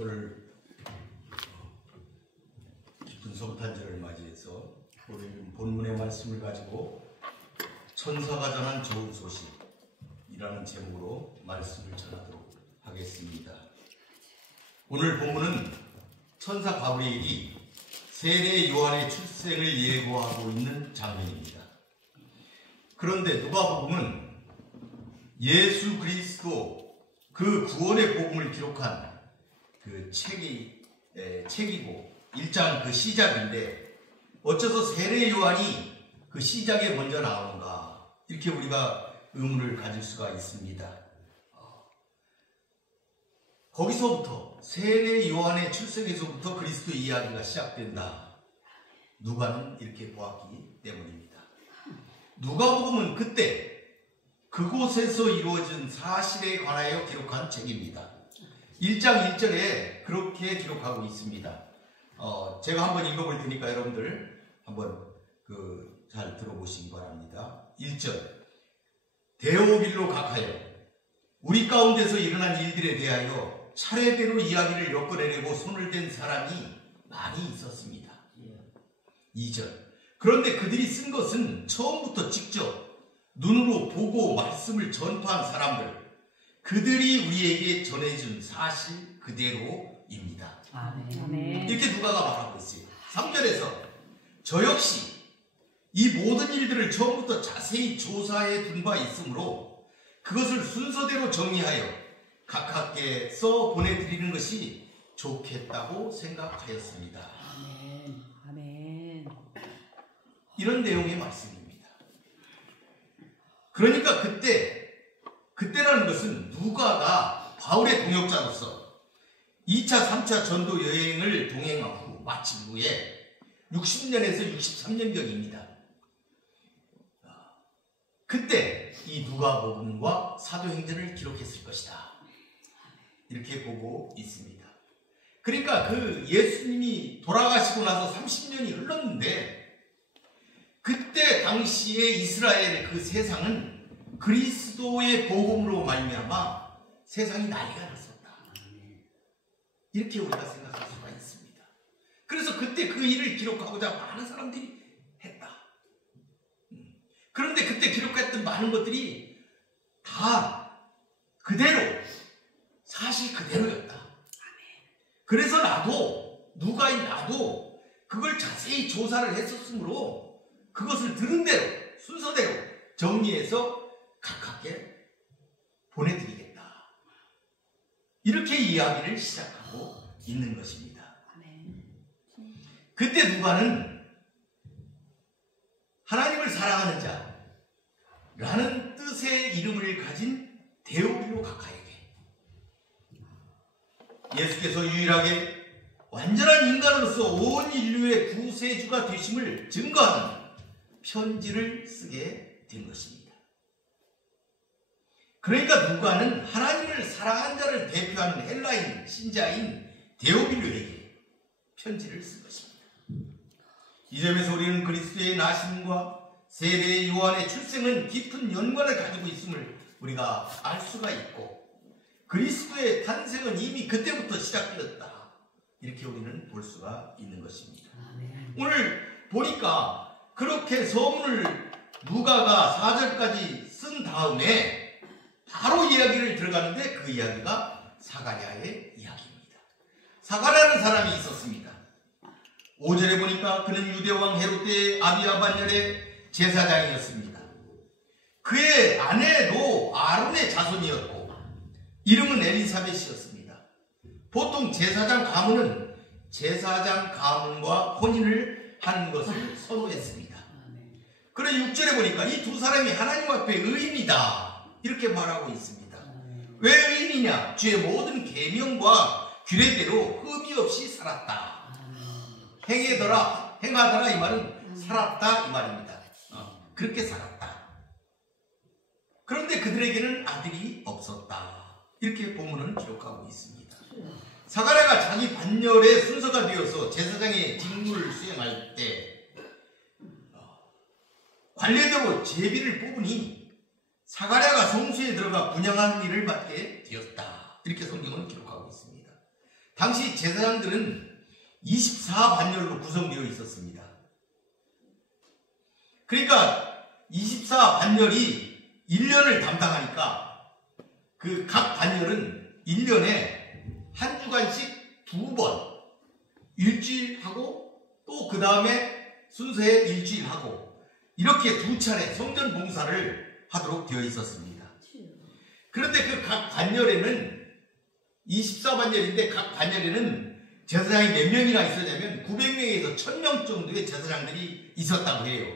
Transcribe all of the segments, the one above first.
오늘 깊은 성탄절을 맞이해서 우리 본문의 말씀을 가지고 천사가 전한 좋은 소식이라는 제목으로 말씀을 전하도록 하겠습니다. 오늘 본문은 천사 가브리엘이 세례 요한의 출생을 예고하고 있는 장면입니다. 그런데 누가복음은 예수 그리스도 그 구원의 복음을 기록한 그 책이고 1장 그 시작인데 어째서 세례 요한이 그 시작에 먼저 나오는가, 이렇게 우리가 의문을 가질 수가 있습니다. 거기서부터 세례 요한의 출생에서부터 그리스도 이야기가 시작된다. 누가는 이렇게 보았기 때문입니다. 누가복음은 그때 그곳에서 이루어진 사실에 관하여 기록한 책입니다. 1장 1절에 그렇게 기록하고 있습니다. 제가 한번 읽어볼 테니까 여러분들 한번 잘 들어보시기 바랍니다. 1절, 데오빌로 각하여 우리 가운데서 일어난 일들에 대하여 차례대로 이야기를 엮어내려고 손을 댄 사람이 많이 있었습니다. 2절, 그런데 그들이 쓴 것은 처음부터 직접 눈으로 보고 말씀을 전파한 사람들, 그들이 우리에게 전해준 사실 그대로입니다. 아멘. 이렇게 누가가 말하고 있어요. 3절에서 저 역시 이 모든 일들을 처음부터 자세히 조사해 둔 바 있으므로 그것을 순서대로 정리하여 각하께 써 보내드리는 것이 좋겠다고 생각하였습니다. 아멘. 아멘. 이런 내용의 말씀입니다. 그러니까 그때라는 것은 누가가 바울의 동역자로서 2차, 3차 전도 여행을 동행한 후 마친 후에 60년에서 63년경입니다. 그때 이 누가복음과 사도행전을 기록했을 것이다. 이렇게 보고 있습니다. 그러니까 그 예수님이 돌아가시고 나서 30년이 흘렀는데 그때 당시에 이스라엘 그 세상은 그리스도의 복음으로 말미암아 세상이 난리가 났었다. 이렇게 우리가 생각할 수가 있습니다. 그래서 그때 그 일을 기록하고자 많은 사람들이 했다. 그런데 그때 기록했던 많은 것들이 다 그대로 사실 그대로였다. 그래서 누가인 나도 그걸 자세히 조사를 했었으므로 그것을 들은 대로 순서대로 정리해서 가깝게 보내드리겠다. 이렇게 이야기를 시작하고 있는 것입니다. 그때 누가는 하나님을 사랑하는 자라는 뜻의 이름을 가진 데오빌로 각하에게 예수께서 유일하게 완전한 인간으로서 온 인류의 구세주가 되심을 증거하는 편지를 쓰게 된 것입니다. 그러니까 누가는 하나님을 사랑한 자를 대표하는 헬라인 신자인 데오빌로에게 편지를 쓴 것입니다. 이 점에서 우리는 그리스도의 나심과 세례 요한의 출생은 깊은 연관을 가지고 있음을 우리가 알 수가 있고 그리스도의 탄생은 이미 그때부터 시작되었다. 이렇게 우리는 볼 수가 있는 것입니다. 오늘 보니까 그렇게 서문을 누가가 4절까지 쓴 다음에 바로 이야기를 들어가는데 그 이야기가 사가랴의 이야기입니다. 사가랴라는 사람이 있었습니다. 5절에 보니까 그는 유대왕 헤롯 아비야 반열의 제사장이었습니다. 그의 아내도 아론의 자손이었고 이름은 엘리사벳이었습니다. 보통 제사장 가문은 제사장 가문과 혼인을 하는 것을 선호했습니다. 그래 6절에 보니까 이 두 사람이 하나님 앞에 의인이다 이렇게 말하고 있습니다. 왜 의인이냐? 주의 모든 계명과 규례대로 흠이 없이 살았다. 행하더라 이 말은 살았다 이 말입니다. 그렇게 살았다. 그런데 그들에게는 아들이 없었다. 이렇게 본문은 기록하고 있습니다. 사가랴가 자기 반열의 순서가 되어서 제사장의 직무를 수행할 때 관례대로 제비를 뽑으니 사가랴가 성소에 들어가 분향하는 일을 맡게 되었다. 이렇게 성경은 기록하고 있습니다. 당시 제사장들은 24반열로 구성되어 있었습니다. 그러니까 24반열이 1년을 담당하니까 그 각 반열은 1년에 한 주간씩 2번 일주일 하고 또 그 다음에 순서에 일주일 하고 이렇게 2차례 성전 봉사를 하도록 되어 있었습니다. 그런데 그 각 반열에는 24반열인데 각 반열에는 제사장이 몇 명이나 있었냐면 900명에서 1000명 정도의 제사장들이 있었다고 해요.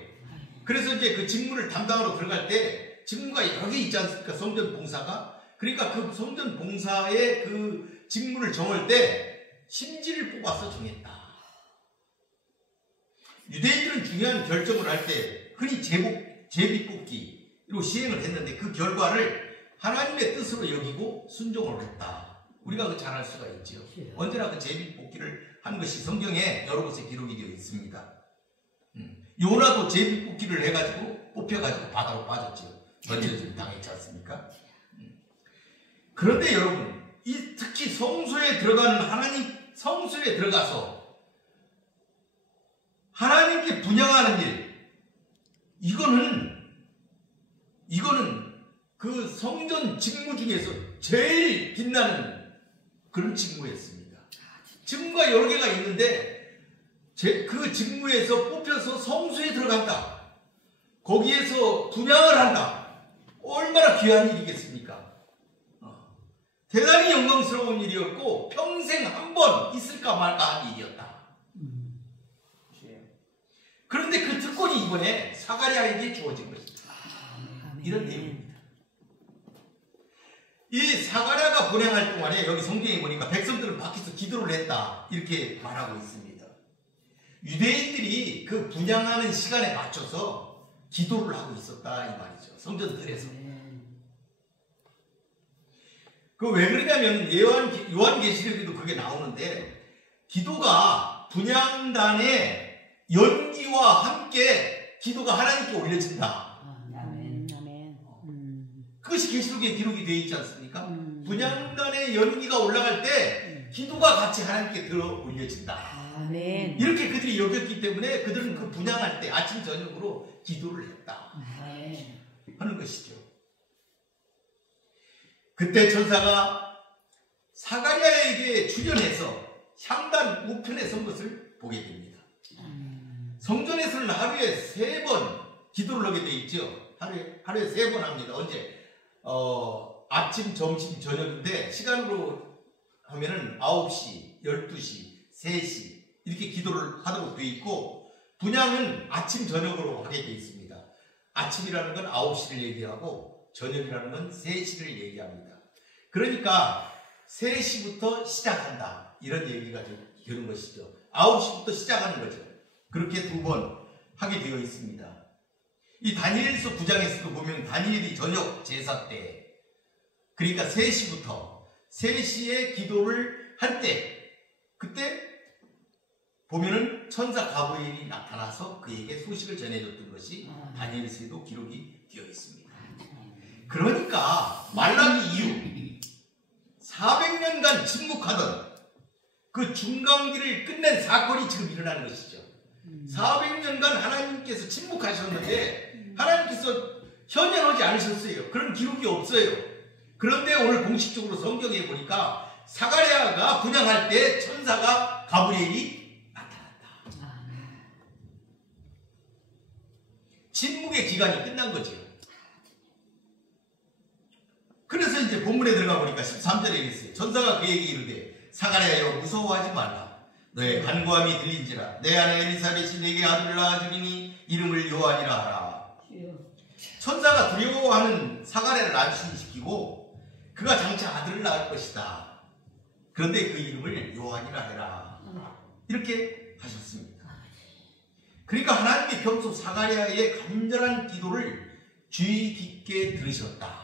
그래서 이제 그 직무를 담당하러 들어갈 때 직무가 여러 개 있지 않습니까? 성전 봉사가. 그러니까 그 성전 봉사의 그 직무를 정할 때 신지를 뽑아서 정했다. 유대인들은 중요한 결정을 할 때 흔히 제비 뽑기로 시행을 했는데 그 결과를 하나님의 뜻으로 여기고 순종을 했다. 우리가 그 잘 알 수가 있죠. 언제나 그 제비 뽑기를 한 것이 성경에 여러 곳에 기록이 되어 있습니다. 요나도 제비 뽑기를 해가지고 뽑혀가지고 바다로 빠졌죠. 던져짐 당했지 않습니까? 그런데 여러분, 특히 성소에 들어가는 성소에 들어가서 하나님께 분향하는 일, 이거는 그 성전 직무 중에서 제일 빛나는 그런 직무였습니다. 직무가 여러 개가 있는데 그 직무에서 뽑혀서 성소에 들어간다. 거기에서 분향을 한다. 얼마나 귀한 일이겠습니까? 대단히 영광스러운 일이었고 평생 한 번 있을까 말까 한 일이었다. 그런데 그 특권이 이번에 사가랴에게 주어진 것입니다. 이런 내용입니다. 이 사가랴가 분향할 동안에 여기 성경에 보니까 백성들은 밖에서 기도를 했다 이렇게 말하고 있습니다. 유대인들이 그 분향하는 시간에 맞춰서 기도를 하고 있었다 이 말이죠. 성전들에서. 그 왜 그러냐면 요한계시록에도 그게 나오는데 기도가 분향단의 연기와 함께 기도가 하나님께 올려진다. 아멘. 아멘. 그것이 계시록에 기록이 되어 있지 않습니까? 분향단의 연기가 올라갈 때 기도가 같이 하나님께 들어 올려진다. 아멘. 이렇게 그들이 여겼기 때문에 그들은 그 분향할 때 아침 저녁으로 기도를 했다 아멘. 하는 것이죠. 그때 천사가 사가랴에게 출현해서 향단 우편에 선 것을 보게 됩니다. 성전에서는 하루에 3번 기도를 하게 돼 있죠. 하루에 3번 합니다. 언제? 아침, 점심, 저녁인데 시간으로 하면은 9시, 12시, 3시 이렇게 기도를 하도록 되어 있고, 분향은 아침, 저녁으로 하게 되어 있습니다. 아침이라는 건 9시를 얘기하고 저녁이라는 건 3시를 얘기합니다. 그러니까 3시부터 시작한다 이런 얘기가 되는 것이죠. 9시부터 시작하는 거죠. 그렇게 2번 하게 되어 있습니다. 이 다니엘서 9장에서도 보면 다니엘이 저녁 제사 때, 그러니까 3시부터 3시에 기도를 할 때, 그때 보면은 천사 가브리엘이 나타나서 그에게 소식을 전해줬던 것이 다니엘서에도 기록이 되어 있습니다. 그러니까 말라기 이후 400년간 침묵하던 그 중간기를 끝낸 사건이 지금 일어나는 것이죠. 400년간 하나님께서 침묵하셨는데 하나님께서 현현하지 않으셨어요. 그런 기록이 없어요. 그런데 오늘 공식적으로 성경에 보니까 사가랴가 분향할 때 천사가 가브리엘이 나타났다. 침묵의 기간이 끝난 거죠. 그래서 이제 본문에 들어가 보니까 13절에 있어요. 천사가 그에게 이르되 사가랴여 무서워하지 말라. 너의 간구함이 들린지라. 내 아내 엘리사벳이 내게 아들을 낳아주리니 이름을 요한이라 하라. 천사가 두려워하는 사가랴를 안심시키고 그가 장차 아들을 낳을 것이다. 그런데 그 이름을 요한이라 해라. 이렇게 하셨습니다. 그러니까 하나님이 평소 사가랴의 간절한 기도를 주의 깊게 들으셨다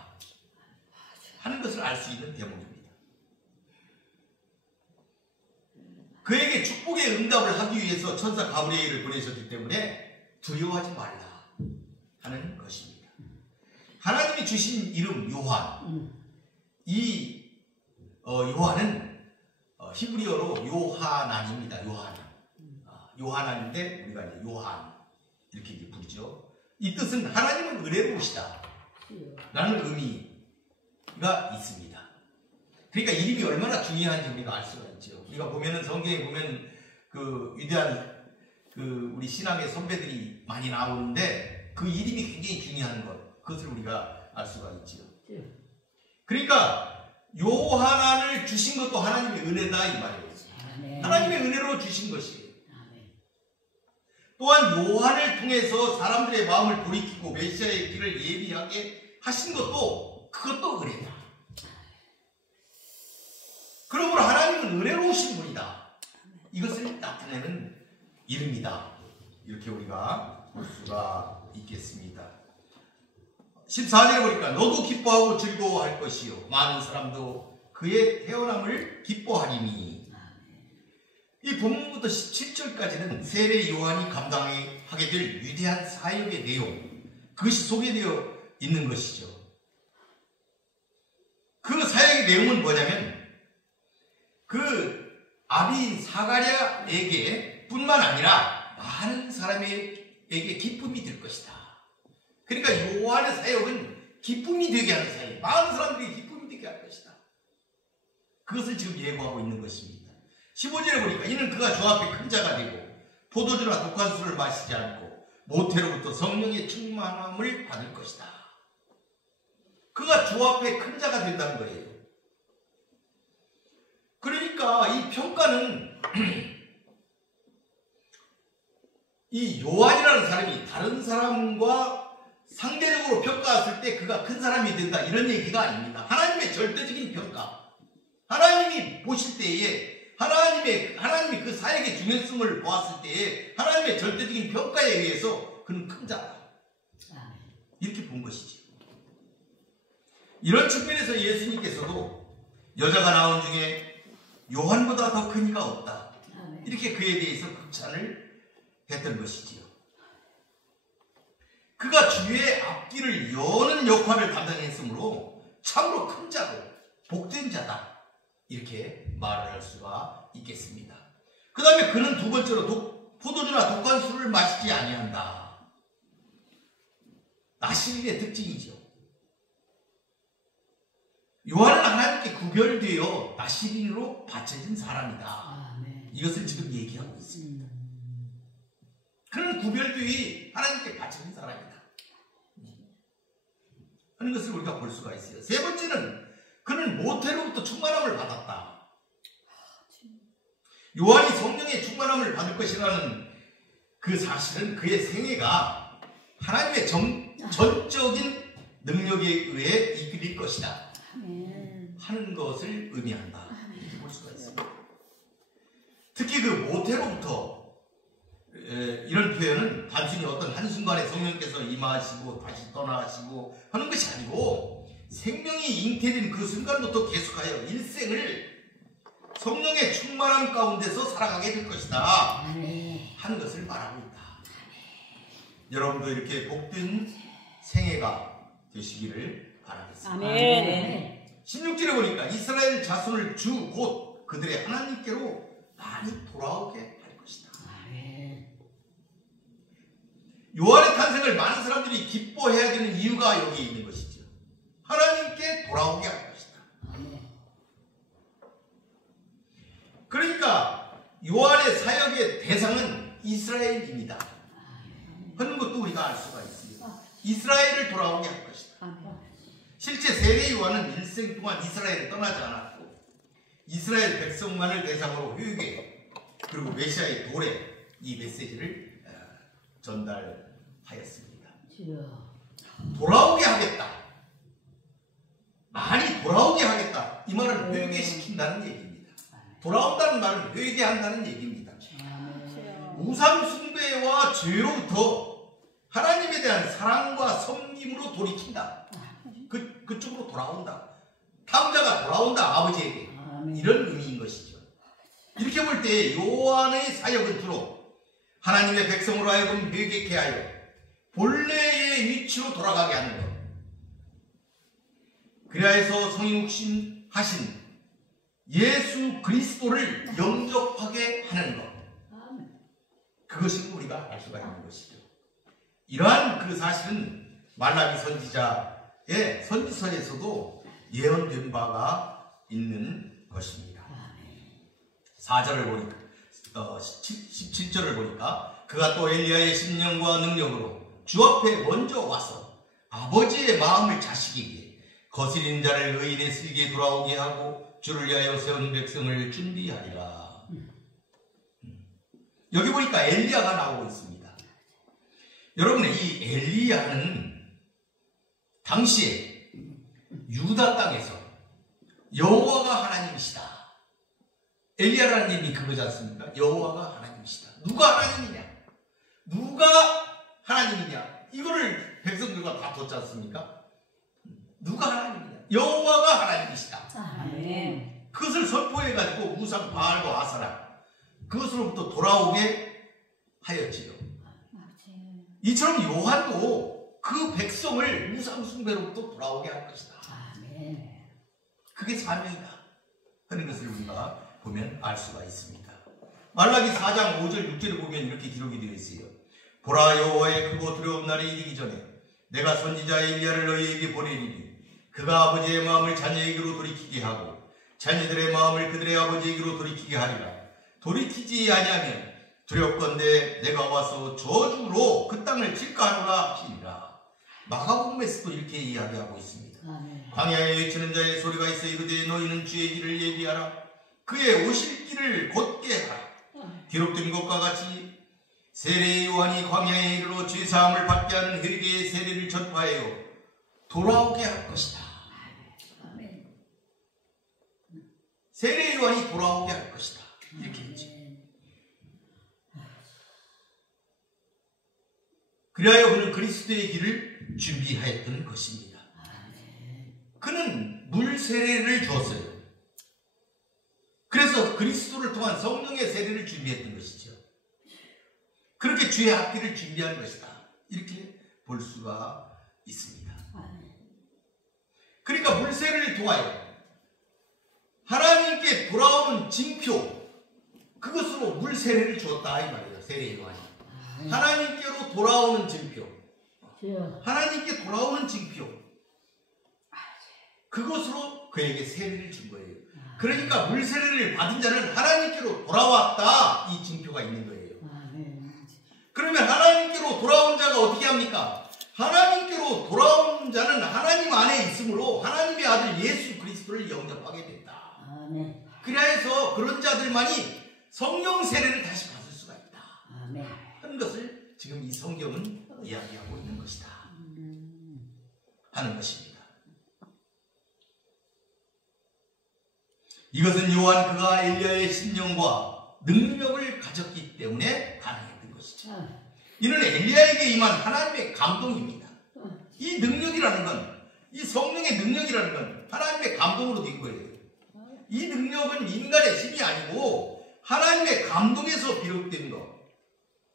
하는 것을 알 수 있는 대목입니다. 그에게 축복의 응답을 하기 위해서 천사 가브리엘을 보내셨기 때문에 두려워하지 말라 하는 것입니다. 하나님이 주신 이름 요한, 이 요한은 히브리어로 요하난입니다. 요하난인데 우리가 이제 요한 이렇게 부르죠. 이 뜻은 하나님은 은혜로우시다 라는 의미가 있습니다. 그러니까 이름이 얼마나 중요한지 우리가 알 수가 있죠. 우리가 보면은 성경에 보면 그 위대한 그 우리 신앙의 선배들이 많이 나오는데 그 이름이 굉장히 중요한 것, 그것을 우리가 알 수가 있죠. 그러니까 요한을 주신 것도 하나님의 은혜다 이 말이에요. 하나님의 은혜로 주신 것이에요. 또한 요한을 통해서 사람들의 마음을 돌이키고 메시아의 길을 예비하게 하신 것도 그것도 은혜다. 그러므로 하나님은 은혜로우신 분이다. 이것을 나타내는 이름이다. 이렇게 우리가 볼 수가 있겠습니다. 14절에 보니까 너도 기뻐하고 즐거워할 것이요 많은 사람도 그의 태어남을 기뻐하리니. 이 본문부터 17절까지는 세례 요한이 감당하게 될 위대한 사역의 내용, 그것이 소개되어 있는 것이죠. 그 사역의 내용은 뭐냐면 그 아비인 사가랴에게 뿐만 아니라 많은 사람에게 기쁨이 될 것이다. 그러니까 요한의 사역은 기쁨이 되게 하는 사역, 많은 사람들이 기쁨이 되게 할 것이다. 그것을 지금 예고하고 있는 것입니다. 15절에 보니까 이는 그가 주 앞에 큰 자가 되고 포도주나 독한 술을 마시지 않고 모태로부터 성령의 충만함을 받을 것이다. 그가 주 앞에 큰 자가 된다는 거예요. 그러니까 이 평가는 이 요한이라는 사람이 다른 사람과 상대적으로 평가했을 때 그가 큰 사람이 된다 이런 얘기가 아닙니다. 하나님의 절대적인 평가, 하나님이 보실 때에 하나님이 그 사역의 중요성을 보았을 때에 하나님의 절대적인 평가에 의해서 그는 큰 자다 이렇게 본 것이지. 이런 측면에서 예수님께서도 여자가 낳은 중에 요한보다 더 큰 이가 없다 이렇게 그에 대해서 극찬을 했던 것이지요. 그가 주의 앞길을 여는 역할을 담당했으므로 참으로 큰 자고 복된 자다, 이렇게 말을 할 수가 있겠습니다. 그 다음에 그는 두 번째로 포도주나 독한 술을 마시지 아니한다. 나시린의 특징이죠. 요한은 하나님께 구별되어 나시린으로 바쳐진 사람이다. 이것을 지금 얘기하고 있습니다. 그는 구별되어 하나님께 바쳐진 사람이다 하는 것을 우리가 볼 수가 있어요. 세 번째는 그는 모태로부터 충만함을 받았다. 요한이 성령의 충만함을 받을 것이라는 그 사실은 그의 생애가 하나님의 전적인 능력에 의해 이끌릴 것이다 하는 것을 의미한다, 이렇게 볼 수가 있습니다. 특히 그 모태로부터, 이런 표현은 단순히 어떤 한순간에 성령께서 임하시고 다시 떠나시고 하는 것이 아니고 생명이 잉태된 그 순간부터 계속하여 일생을 성령의 충만함 가운데서 살아가게 될 것이다 하는 것을 말하고 있다. 여러분도 이렇게 복된 생애가 되시기를 바라겠습니다. 아멘. 16절에 보니까 이스라엘 자손을 주 곧 그들의 하나님께로 많이 돌아오게 할 것이다. 요한의 탄생을 많은 사람들이 기뻐해야 되는 이유가 여기에 있는 것이죠. 하나님께 돌아오게 할 것이다. 그러니까 요한의 사역의 대상은 이스라엘입니다 하는 것도 우리가 알 수가 있습니다. 이스라엘을 돌아오게 할 것이다. 실제 세례 요한은 일생 동안 이스라엘을 떠나지 않았고 이스라엘 백성만을 대상으로 회개 그리고 메시아의 도래, 이 메시지를 전달하였습니다. 돌아오게 하겠다, 많이 돌아오게 하겠다, 이 말은 회개시킨다는 얘기입니다. 돌아온다는 말은 회개한다는 얘기입니다. 우상 숭배와 죄로부터 하나님에 대한 사랑과 섬김으로 돌이킨다. 그쪽으로 돌아온다. 탕자가 돌아온다, 아버지에게. 이런 의미인 것이죠. 이렇게 볼 때 요한의 사역은 주로 하나님의 백성으로 하여금 회개케 하여 본래의 위치로 돌아가게 하는 것, 그리하여서 성육신 하신 예수 그리스도를 영접하게 하는 것, 그것이 우리가 알 수가 있는 것이죠. 이러한 그 사실은 말라기 선지자의 선지서에서도 예언된 바가 있는 것입니다. 4절을 보니까 17절을 보니까 그가 또 엘리야의 심령과 능력으로 주 앞에 먼저 와서 아버지의 마음을 자식에게 거스린 자를 의인의 슬기에 돌아오게 하고 주를 위하여 세운 백성을 준비하리라. 여기 보니까 엘리야가 나오고 있습니다. 여러분, 이 엘리야는 당시에 유다 땅에서 여호와가 하나님이시다, 엘리야라는 이름이 그거지 않습니까? 여호와가 하나님이시다. 누가 하나님이냐? 누가 하나님이냐? 이거를 백성들과 다 뒀지 않습니까? 누가 하나님이냐? 여호와가 하나님이시다. 아멘. 그것을 선포해가지고 우상 바알과 아사라, 그것으로부터 돌아오게 하였지요. 이처럼 요한도 그 백성을 우상 숭배로부터 돌아오게 할 것이다. 그게 사명이다 하는 것을 우리가 보면 알 수가 있습니다. 말라기 4장 5절 6절에 보면 이렇게 기록이 되어 있어요. 보라, 여호와의 크고 두려운 날이 이르기 전에 내가 선지자 엘리야를 너희에게 보내리니 그가 아버지의 마음을 자녀에게로 돌이키게 하고 자녀들의 마음을 그들의 아버지에게로 돌이키게 하리라. 돌이키지 아니하면 두렵건대 내가 와서 저주로 그 땅을 칠까 하노라 하시니라. 마가복음에서도 이렇게 이야기하고 있습니다. 광야에 외치는 자의 소리가 있어 이르되 너희는 주의 길을 예비하라. 그의 오실 길을 곧게 하라. 기록된 것과 같이 세례 요한이 광야에 이르러 죄사함을 받게 하는 회개의 세례를 전파하여 돌아오게 할 것이다. 세례 요한이 돌아오게 할 것이다, 이렇게 했죠. 그리하여 그는 그리스도의 길을 준비하였던 것입니다. 그는 물 세례를 주었어요. 그래서 그래서 그리스도를 통한 성령의 세례를 준비했던 것이죠. 그렇게 주의 학기를 준비한 것이다. 이렇게 볼 수가 있습니다. 그러니까 물세례를 통하여 하나님께 돌아오는 징표, 그것으로 물세례를 주었다 이 말이에요. 세례 요한이. 하나님께로 돌아오는 징표, 하나님께 돌아오는 징표, 그것으로 그에게 세례를 준 거예요. 그러니까 물세례를 받은 자는 하나님께로 돌아왔다, 이 징표가 있는 거예요. 그러면 하나님께로 돌아온 자가 어떻게 합니까? 하나님께로 돌아온 자는 하나님 안에 있으므로 하나님의 아들 예수 그리스도를 영접하게 된다. 그래서 그런 자들만이 성령 세례를 다시 받을 수가 있다 하는 것을 지금 이 성경은 이야기하고 있는 것이다 하는 것입니다. 이것은 요한 그가 엘리야의 심령과 능력을 가졌기 때문에 가능했던 것이죠. 이는 엘리야에게 임한 하나님의 감동입니다. 이 능력이라는 건, 이 성령의 능력이라는 건 하나님의 감동으로 된 거예요. 이 능력은 인간의 힘이 아니고 하나님의 감동에서 비롯된 것,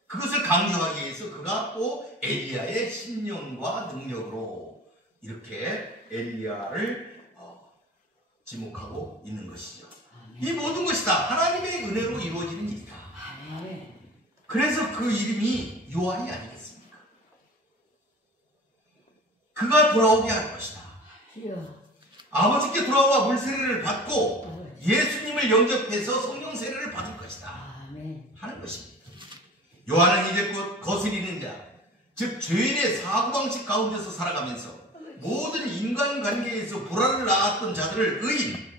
그것을 강조하기 위해서 그가 또 엘리야의 심령과 능력으로 이렇게 엘리야를 지목하고 있는 것이죠. 이 모든 것이 다 하나님의 은혜로 이루어지는 일이다. 그래서 그 이름이 요한이 아니겠습니까? 그가 돌아오게 할 것이다. 아버지께 돌아와 물세례를 받고 예수님을 영접해서 성령 세례를 받을 것이다 하는 것입니다. 요한은 이제껏 거스리는 자, 즉 죄인의 사고방식 가운데서 살아가면서 모든 인간관계에서 불화를 낳았던 자들을 의인,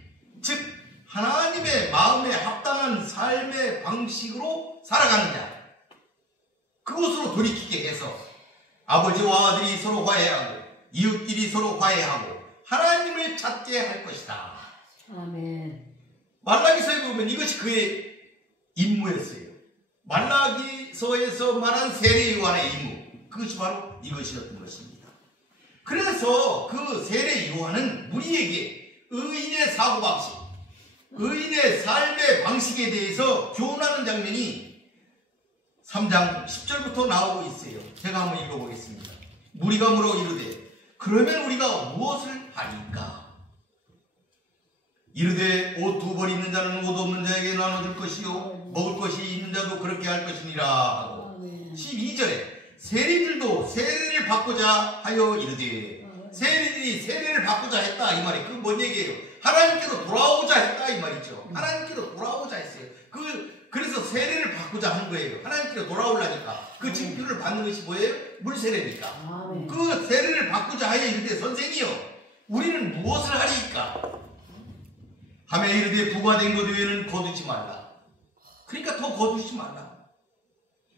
즉 하나님의 마음에 합당한 삶의 방식으로 살아가는 자, 그곳으로 돌이키게 해서 아버지와 아들이 서로 화해하고 이웃끼리 서로 화해하고 하나님을 찾게 할 것이다. 말라기서에 보면 이것이 그의 임무였어요. 말라기서에서 말한 세례 요한의 임무, 그것이 바로 이것이었던 것입니다. 그래서 그 세례 요한은 우리에게 의인의 사고방식, 의인의 삶의 방식에 대해서 교훈하는 장면이 3장 10절부터 나오고 있어요. 제가 한번 읽어보겠습니다. 무리가 물어 이르되 그러면 우리가 무엇을 하리까? 이르되 옷 2벌 있는 자는 옷 없는 자에게 나눠줄 것이요 먹을 것이 있는 자도 그렇게 할 것이니라 하고 12절에 세리들도 세례를 받고자 하여 이르되 세리들이 세례를 받고자 했다 이 말이 그 뭔 얘기예요? 하나님께로 돌아오자 했다 이 말이죠. 하나님께로 돌아오자 했어요. 그래서 세례를 받고자 한 거예요. 하나님께로 돌아오려니까 그 징표를 받는 것이 뭐예요? 물세례니까. 그 세례를 받고자 하여 이르되 선생이여 우리는 무엇을 하리이까? 하며 이르되 부과된 것 외에는 거두지 말라. 그러니까 더 거두지 말라.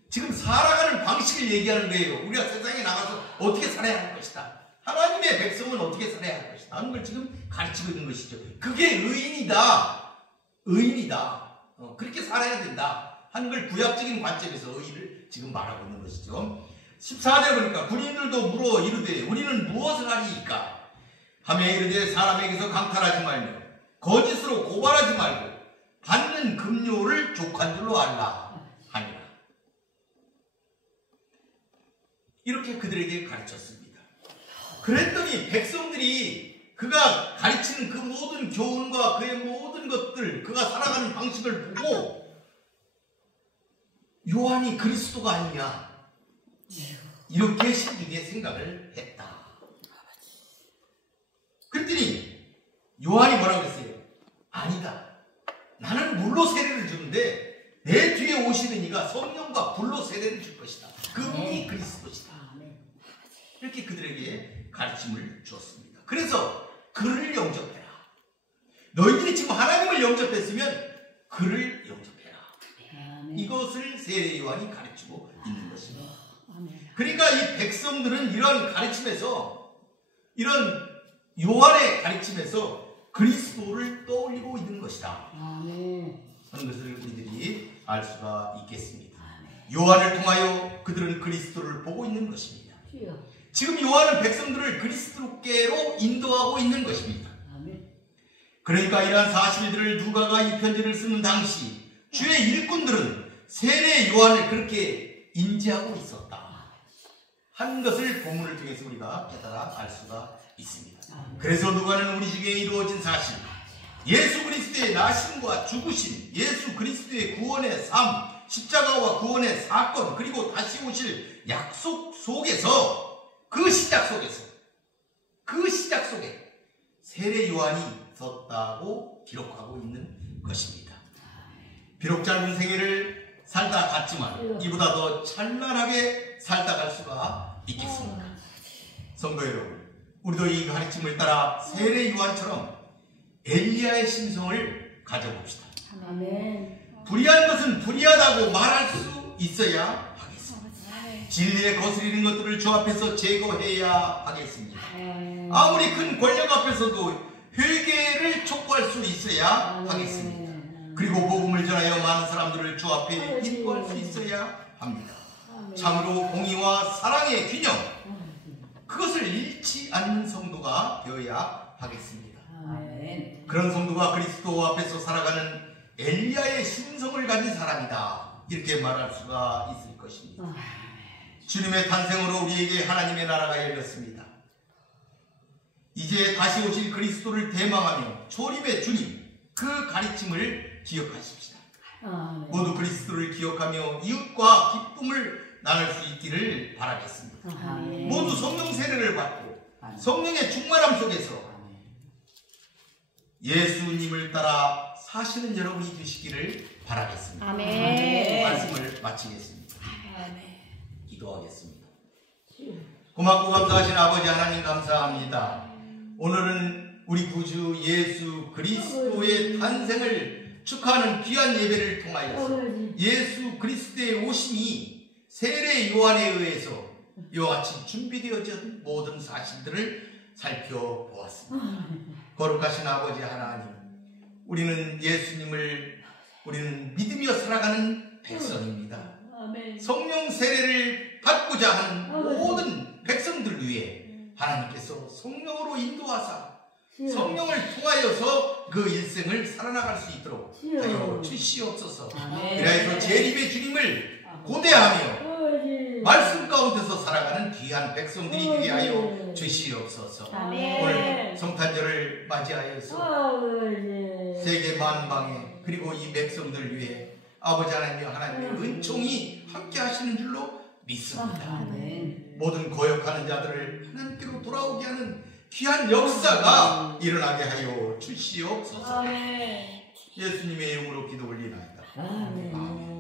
지금 살아가는 방식을 얘기하는 거예요. 우리가 세상에 나가서 어떻게 살아야 할 것이다. 하나님의 백성은 어떻게 살아야 할 것이다 하는 걸 지금 가르치고 있는 것이죠. 그게 의인이다. 의인이다. 그렇게 살아야 된다 하는 걸 구약적인 관점에서 의인을 지금 말하고 있는 것이죠. 14절 보니까 군인들도 물어 이르되 우리는 무엇을 하리이까? 하며 이르되 사람에게서 강탈하지 말며 거짓으로 고발하지 말고 받는 급료를 족한 줄로 알라 하니라. 이렇게 그들에게 가르쳤습니다. 그랬더니 백성들이 그가 가르치는 그 모든 교훈과 그의 모든 것들, 그가 살아가는 방식을 보고 요한이 그리스도가 아니냐 이렇게 신중에 생각을 했다. 그랬더니 요한이 뭐라고 그랬어요? 아니다. 나는 물로 세례를 주는데 내 뒤에 오시는 이가 성령과 불로 세례를 줄 것이다. 그분이 그리스도시다. 이렇게 그들에게 가르침을 주었습니다. 그래서 그를 영접해라. 너희들이 지금 하나님을 영접했으면 그를 영접해라. 이것을 세례 요한이 가르치고 있는 것입니다. 그러니까 이 백성들은 이런 가르침에서, 이런 요한의 가르침에서 그리스도를 떠올리고 있는 것이다 하는 것을 우리들이 알 수가 있겠습니다. 요한을 통하여 그들은 그리스도를 보고 있는 것입니다. 지금 요한은 백성들을 그리스도께로 인도하고 있는 것입니다. 그러니까 이러한 사실들을 누가가 이 편지를 쓰는 당시 주의 일꾼들은 세례 요한을 그렇게 인지하고 있었다 하는 것을 본문을 통해서 우리가 깨달아 알 수가 있습니다. 그래서 누가는 우리 중에 이루어진 사실, 예수 그리스도의 나심과 죽으심, 예수 그리스도의 구원의 삶, 십자가와 구원의 사건, 그리고 다시 오실 약속 속에서 그 시작 속에 세례 요한이 있었다고 기록하고 있는 것입니다. 비록 짧은 생애를 살다 갔지만 이보다 더 찬란하게 살다 갈 수가 있겠습니다. 성도 여러분, 우리도 이 가르침을 따라 세례 요한처럼 엘리야의 심성을 가져봅시다. 아멘. 불의한 것은 불의하다고 말할 수 있어야 하겠습니다. 진리에 거스리는 것들을 주 앞에서 제거해야 하겠습니다. 아무리 큰 권력 앞에서도 회개를 촉구할 수 있어야 하겠습니다. 그리고 복음을 전하여 많은 사람들을 주 앞에 인도할 수 있어야 합니다. 참으로 공의와 사랑의 균형, 그것을 잃지 않는 성도가 되어야 하겠습니다. 그런 성도가 그리스도 앞에서 살아가는 엘리야의 심성을 가진 사람이다, 이렇게 말할 수가 있을 것입니다. 주님의 탄생으로 우리에게 하나님의 나라가 열렸습니다. 이제 다시 오실 그리스도를 대망하며 초림의 주님, 그 가르침을 기억하십시다. 모두 그리스도를 기억하며 이웃과 기쁨을 나눌 수 있기를 바라겠습니다. 모두 성령 세례를 받고 성령의 충만함 속에서 예수님을 따라 사시는 여러분이 되시기를 바라겠습니다. 아멘. 말씀을 마치겠습니다. 기도하겠습니다. 고맙고 감사하신 아버지 하나님, 감사합니다. 오늘은 우리 구주 예수 그리스도의 탄생을 축하하는 귀한 예배를 통하여서 예수 그리스도의 오심이 세례 요한에 의해서 이와 같이 준비되어진 모든 사실들을 살펴보았습니다. 거룩하신 아버지 하나님, 우리는 예수님을 믿으며 살아가는 백성입니다. 성령 세례를 받고자 하는 모든 백성들 위해 하나님께서 성령으로 인도하사 성령을 통하여서 그 일생을 살아나갈 수 있도록 하여 주시옵소서. 그래서 재림의 주님을 고대하며 말씀 가운데서 살아가는 귀한 백성들이 되게 하여 주시옵소서. 오늘 성탄절을 맞이하여서 세계 만방에, 그리고 이 백성들 위해 아버지 하나님의 은총이 함께 하시는 줄로 믿습니다. 모든 거역하는 자들을 하나님께로 돌아오게 하는 귀한 역사가 일어나게 하여 주시옵소서. 예수님의 이름으로 기도 올리나이다. 아멘.